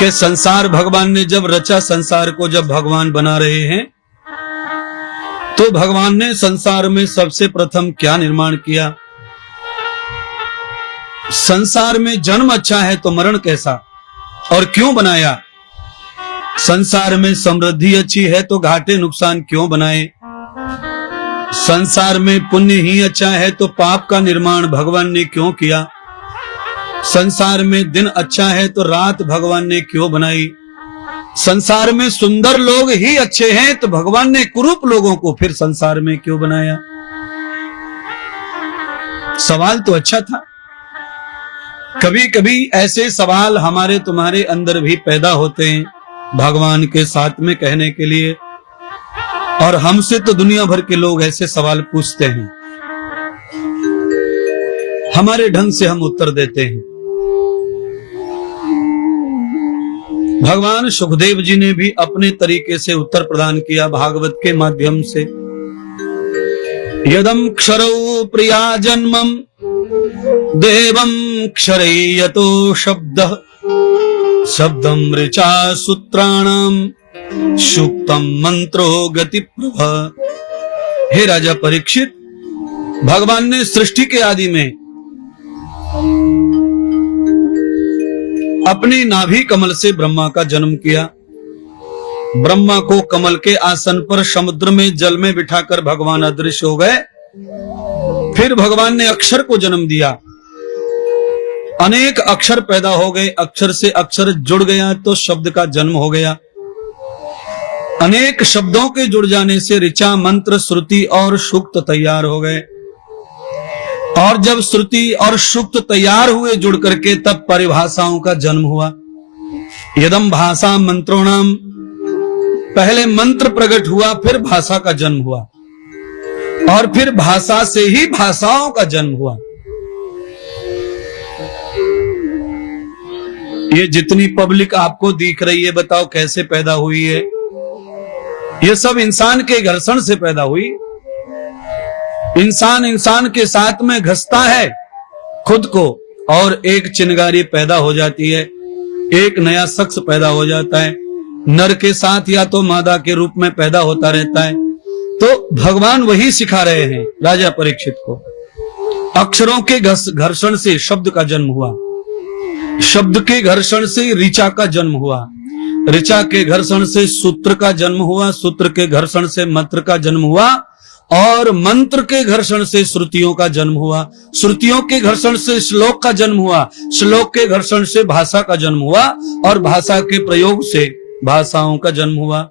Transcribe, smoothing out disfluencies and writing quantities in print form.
कि संसार भगवान ने जब रचा, संसार को जब भगवान बना रहे हैं, तो भगवान ने संसार में सबसे प्रथम क्या निर्माण किया? संसार में जन्म अच्छा है तो मरण कैसा, और क्यों बनाया? संसार में समृद्धि अच्छी है तो घाटे नुकसान क्यों बनाए? संसार में पुण्य ही अच्छा है तो पाप का निर्माण भगवान ने क्यों किया? संसार में दिन अच्छा है तो रात भगवान ने क्यों बनाई? संसार में सुंदर लोग ही अच्छे हैं तो भगवान ने कुरूप लोगों को फिर संसार में क्यों बनाया? सवाल तो अच्छा था। कभी कभी ऐसे सवाल हमारे तुम्हारे अंदर भी पैदा होते हैं भगवान के साथ में कहने के लिए, और हमसे तो दुनिया भर के लोग ऐसे सवाल पूछते हैं, हमारे ढंग से हम उत्तर देते हैं। भगवान सुखदेव जी ने भी अपने तरीके से उत्तर प्रदान किया भागवत के माध्यम से। यदम क्षरौ प्रिया जन्मम देवम क्षरयतो शब्दः शब्दम ऋचा सूत्राणाम सूक्तम मंत्रो गति प्रभा। हे राजा परीक्षित, भगवान ने सृष्टि के आदि में अपनी नाभि कमल से ब्रह्मा का जन्म किया। ब्रह्मा को कमल के आसन पर समुद्र में जल में बिठाकर भगवान अदृश्य हो गए। फिर भगवान ने अक्षर को जन्म दिया। अनेक अक्षर पैदा हो गए, अक्षर से अक्षर जुड़ गया तो शब्द का जन्म हो गया। अनेक शब्दों के जुड़ जाने से ऋचा, मंत्र, श्रुति और सूक्त तैयार हो गए। और जब श्रुति और सूक्त तैयार हुए जुड़ करके, तब परिभाषाओं का जन्म हुआ। यदम भाषा मंत्रोणाम, पहले मंत्र प्रकट हुआ, फिर भाषा का जन्म हुआ, और फिर भाषा से ही भाषाओं का जन्म हुआ। ये जितनी पब्लिक आपको दिख रही है, बताओ कैसे पैदा हुई है? ये सब इंसान के घर्षण से पैदा हुई। इंसान इंसान के साथ में घसता है खुद को, और एक चिंगारी पैदा हो जाती है, एक नया शख्स पैदा हो जाता है। नर के साथ या तो मादा के रूप में पैदा होता रहता है। तो भगवान वही सिखा रहे हैं राजा परीक्षित को। अक्षरों के घर्षण से शब्द का जन्म हुआ, शब्द के घर्षण से ऋचा का जन्म हुआ, ऋचा के घर्षण से सूत्र का जन्म हुआ, सूत्र के घर्षण से मंत्र का जन्म हुआ, और मंत्र के घर्षण से श्रुतियों का जन्म हुआ, श्रुतियों के घर्षण से श्लोक का जन्म हुआ, श्लोक के घर्षण से भाषा का जन्म हुआ, और भाषा के प्रयोग से भाषाओं का जन्म हुआ।